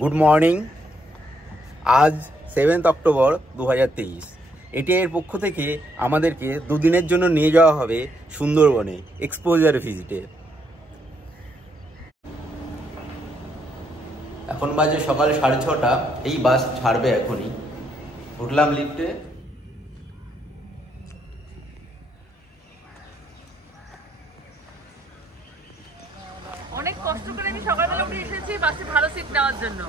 Good morning. আজ 7 October 2023। এটিআইয়ের পক্ষ থেকে আমাদেরকে দুদিনের জন্য নিয়ে যাওয়া হবে সুন্দরবনে এক্সপোজার ভিজিটে। এখন বাজে সকাল 6:30। এই বাস ছাড়বে এখনই। উঠলাম লিফটে। অনেক কষ্ট করে আমি সকালবেলা উঠে এসেছি বাসে ভালো সিট নেওয়ার জন্য।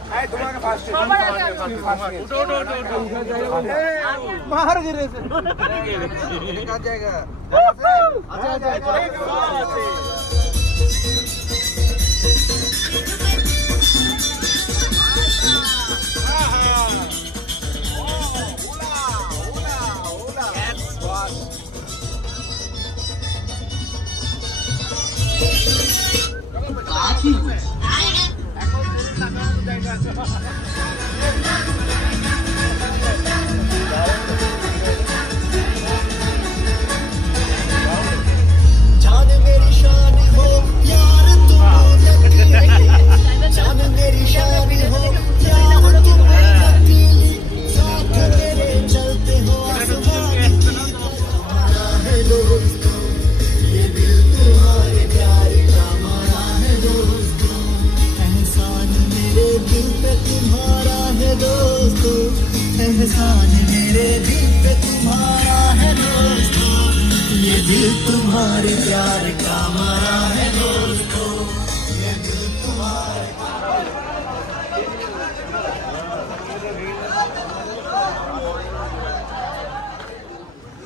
एहसान मेरे दिल पे तुम्हारा है दोस्तों, ये दिल तुम्हारे प्यार का मरा है दोस्तों, ये दिल तुम्हारे।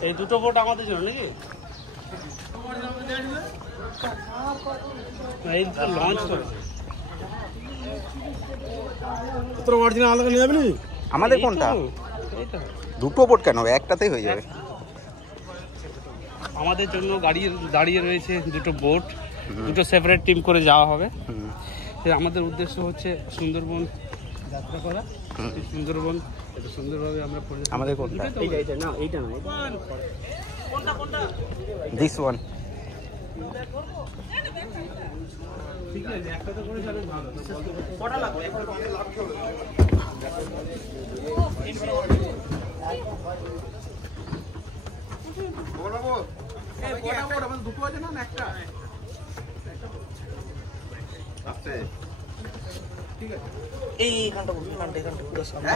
এই দুটো বোট আমাদের জন্য নাকি? এই তো লঞ্চ করে তোর অরিজিনাল আলাদা নিয়ে যাবি না? আমাদের কোনটা? দুটো বোট কেন? একটাতেই হয়ে যাবে। আমাদের জন্য দাঁড়িয়ে রয়েছে দুটো বোট, দুটো সেপারেট টিম করে যাওয়া হবে। আমাদের উদ্দেশ্য হচ্ছে সুন্দরবন যাত্রা করা। সুন্দরবন এটা সুন্দরভাবে আমরা আমাদের কোনটা? এইটা না, এইটা না, কোনটা দিস ওয়ান। ঠিক আছে, একসাথে করে যাবে ভালো। কটা লাগবে? দুটো আছে না একটা? ঠিক আছে, এইখানটা বসে, এখানটা পুরো সামনে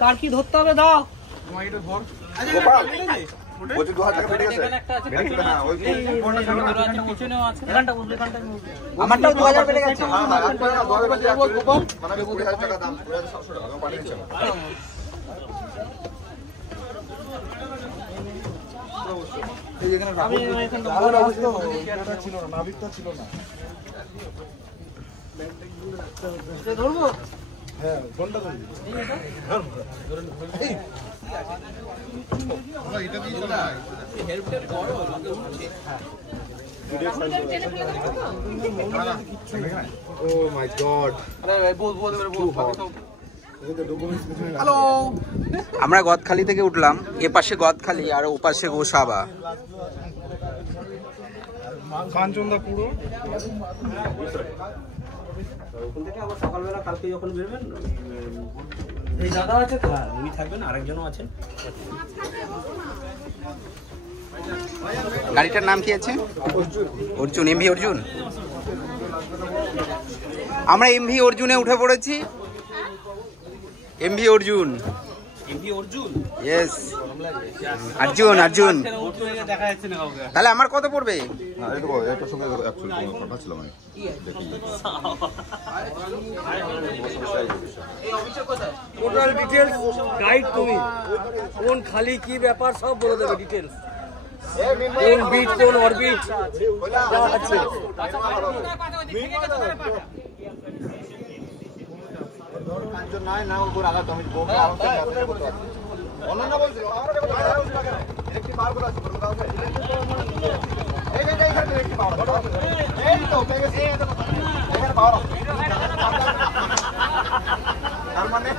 কার কি ধরতে হবে দাও। তোমার এটা ধর। বলছি 2000 টাকা বেড়ে গেছে। হ্যাঁ, ওই পিছনেও আছে। এখানটা বসলে আমারটাও 2000 বেড়ে গেছে। হ্যাঁ, আপনারা 2000 বেড়ে যাবে। মানে 20000 টাকা দাম, 2700 টাকা আমি পাঠিয়ে দিচ্ছি। এই এখানে আমি এখানটা ভালো অবস্থা ছিল না, নাবিকটা ছিল না। ধরবো? হ্যাঁ, ঘন্টা ধরবি। Oh my god. হ্যালো, আমরা গদখালি থেকে উঠলাম, এ পাশে গদখালি আর ও পাশে গোসাবা। কাঞ্চনদা পুরো সকালবেলা কালকে যখন বেরোবেন এই দাদা আছে তো, উনি থাকবেন, আরেকজনও আছেন। গাড়িটার নাম কি আছে? অর্জুন, এমভি অর্জুন। আমরা এমভি অর্জুনে উঠে পড়েছি। MV Arjun, MV Arjun, yes Arjun Arjun. দেখা যাচ্ছে না কাউকে। তাহলে আমার কত পড়বে? না এটার সঙ্গে অ্যাকচুয়ালি কোনো কথা ছিল না। টোটাল ডিটেলস গাইড তুমি, কোন খালি কি ব্যাপার সব বলে দেবে ডিটেলস, কোন বিট কোন অরবিট যা আছে। কাঞ্চন নাই না ওর আগা তুমি বলবে অনন্য বলছিল একটি পার করে আছে বলতে হবে এই একটি পার এই তো পেয়ে গেছে এখানে পার তার মানে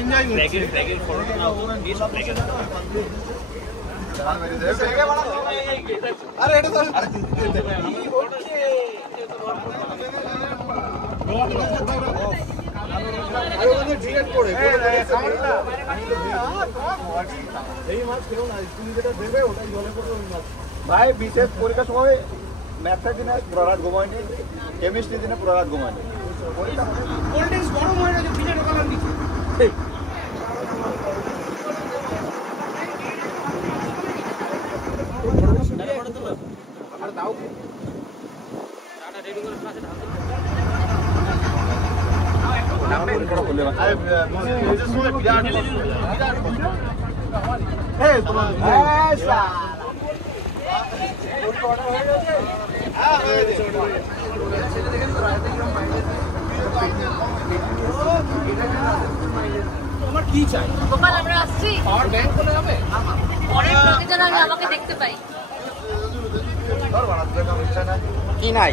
এনজয় করছি ব্যাগের ফটোটা নাও এই সব ব্যাগের আরে এটা তো ভাই বিশেষ পরীক্ষার সময় ম্যাথের দিনে পুরো রাত ঘুমায়নি, কেমিস্ট্রি দিনে পুরো রাত ঘুমায়নি। গোপাল আমরা আসছি, পরের ব্লগে যেন আমি আমাকে দেখতে পাই। কি নাই?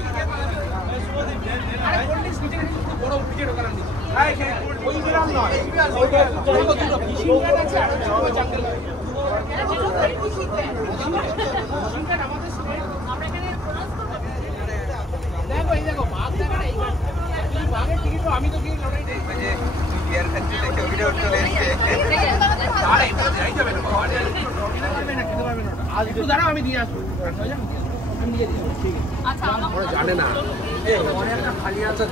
আমি দিয়ে আসবো, জানে না খালি আছে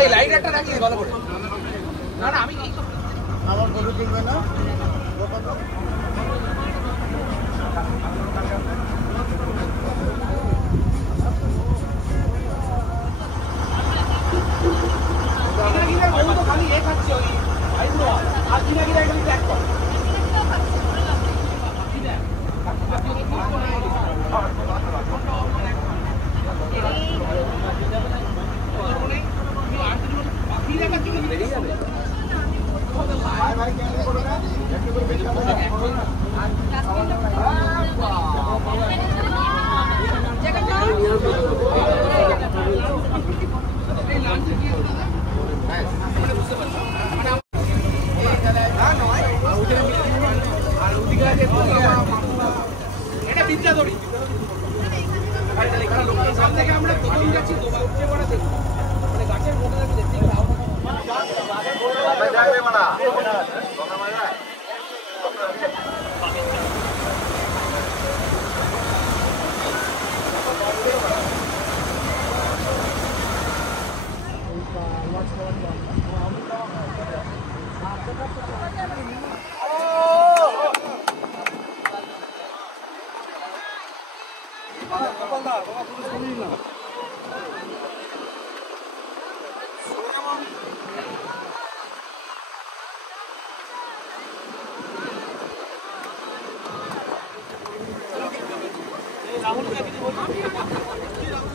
এই লাইট একটা রাখি ভালো করে। না না আমি আমার ফটো তুলবে না খালি এ খাচ্ছে ওই আর দিনা গিয়ে একটা প্যাক কর। এটা বিদ্যা ধরি লোকেশন থেকে আমরা প্রথম যাচ্ছি মানে গাছের মধ্যে দেখতে যাবে মানা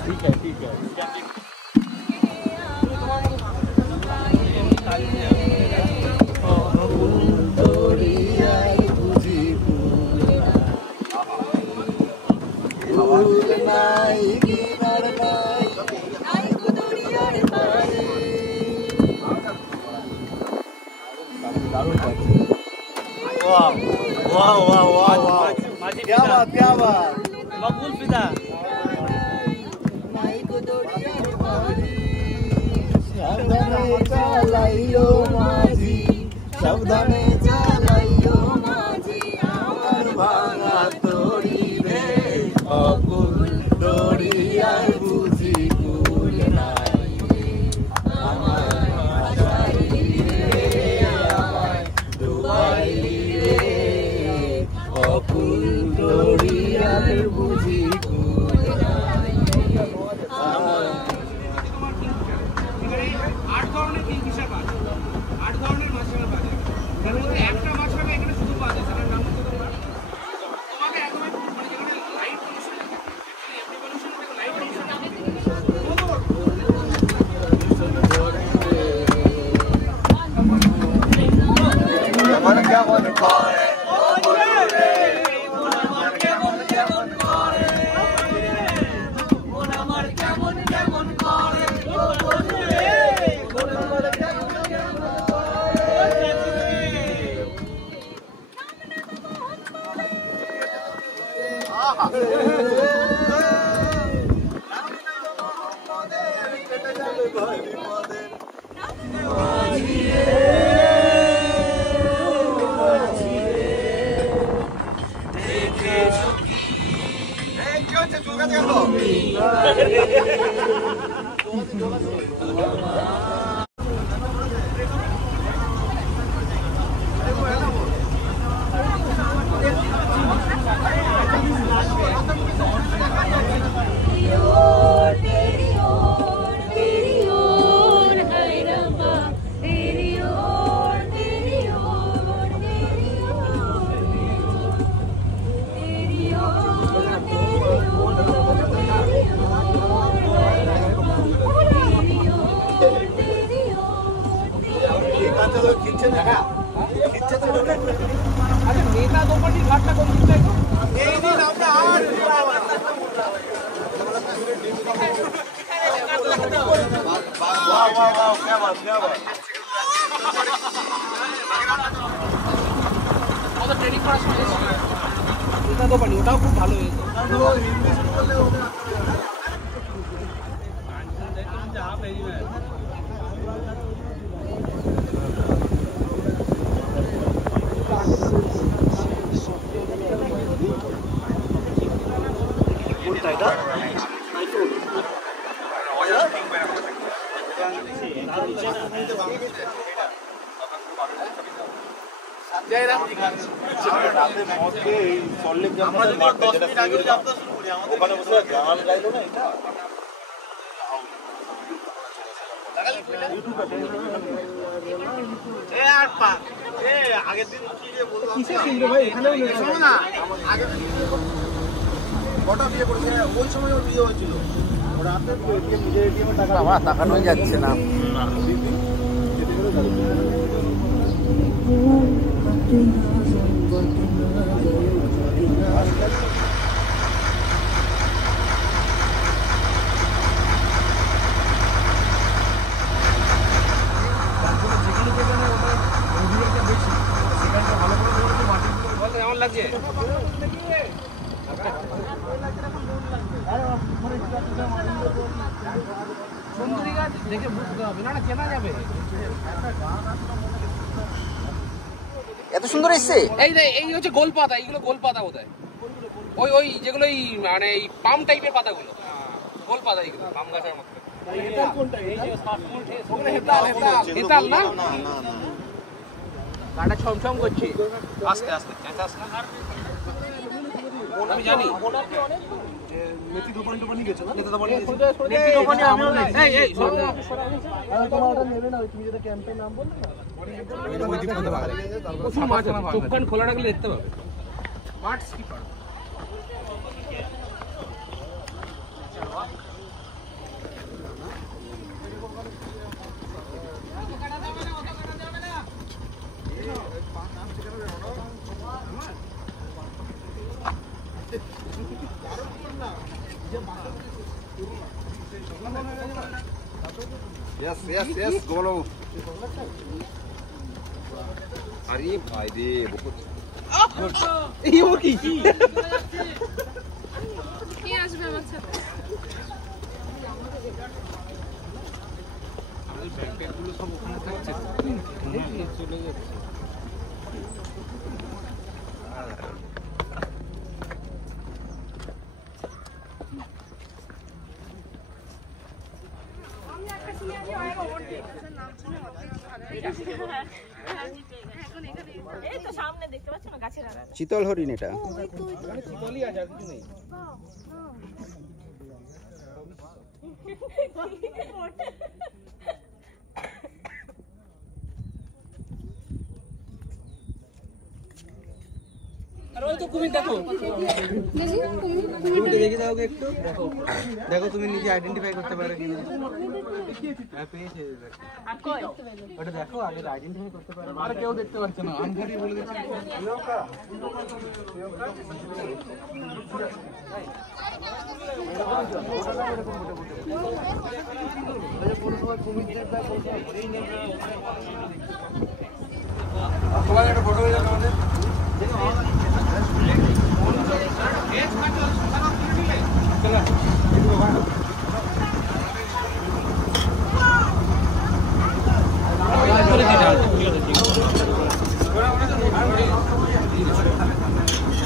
ठीक है ठीक है वाह वाह वाह वाह, क्या बात क्या बात, मकबूल फिदा। সাবধানে চালাইও মাঝি, সাবধানে চালাইও মাঝি, আমার ভাঙা তরি রে অকুল দড়ি আর বুঝি কুল নাই, আমার ভাষাই রে আমায় ডুবাইলি রে অকুল দড়ি আর বুঝি কুল নাই। 8 ধরনের কিংফিশার মাছ, 8 ধরনের মাছের বাজার। তার মধ্যে একটা মাছ হবে এখানে শুধু পাওয়া যায়, সেটার নাম হচ্ছে তোমাকে একদম মানে যেখানে লাইট পলিউশন, এমনি পলিউশন লাইট পলিউশন। ট্রেনিং করার সময় এটা তো পানি, ওটাও খুব ভালো হয়েছে। আমার তাকানোই যাচ্ছে না। কেমন লাগছে? সুন্দরী গাছ দেখে বুঝতে হবে, না চেনা যাবে। এত সুন্দর এসছে। এই হচ্ছে গোল পাতা, এইগুলো গোল পাতা বোধহয়, ওই ওই যেগুলো এই মানে এই পাম টাইপের পাতাগুলো, গোল পাতা এইগুলো পাম গাছের মতো। হেতাল না, গাটা ছমছম করছে। আস্তে আস্তে আমি জানি মেথি দোপানি টোপানি গেছে না, নেতা দোপানি গেছে। তুমি যেটা ক্যাম্পের নাম বললে না, চোখ কান খোলা রাখলে দেখতে পাবে। মাঠ skipper Yes, yes, yes, go. আরে ভাই রে কি আসবে আমার সাথে? এই তো সামনে দেখতে পাচ্ছ না গাছের আড়ালে। চিতল হরিণ এটা। চিতলই আছে আর কিছু নেই। আর ওই তো কুমির দেখো। কুমিরটা দেখে দাও একটু। দেখো দেখো তুমি নিজে আইডেন্টিফাই করতে পারো কিনা। হ্যাঁ পেয়েছে। আর কই? ওটা দেখো আগে আইডেন্টিফাই করতে পারো। আর কেউ দেখতে পাচ্ছে না। আনখারি বলে দিচ্ছি। সবাই একটা ফটো হয়ে যাবে আমাদের।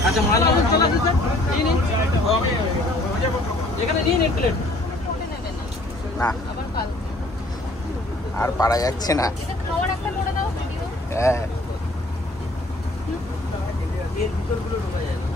আচ্ছা মাল চলে আসে স্যার এখানে নিয়ে নেট প্লেট না আর পারা যাচ্ছে না। খাওয়ার একটা করে দাও ভিডিও। হ্যাঁ এর ভিতরগুলো ঢোকা যায় না।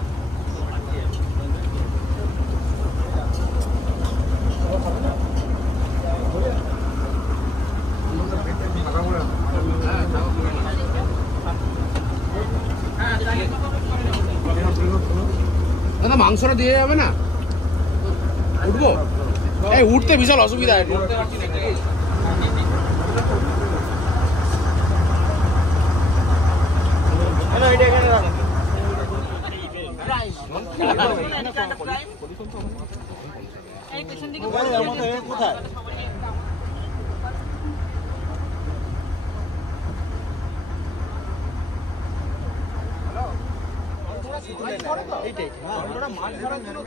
দাদা মাংসটা দিয়ে যাবে না? উঠবো? এই উঠতে বিশাল অসুবিধা হয়। উঠতে পারছি না কোথায়? এইটাই আমরা মাছ ধরার জন্য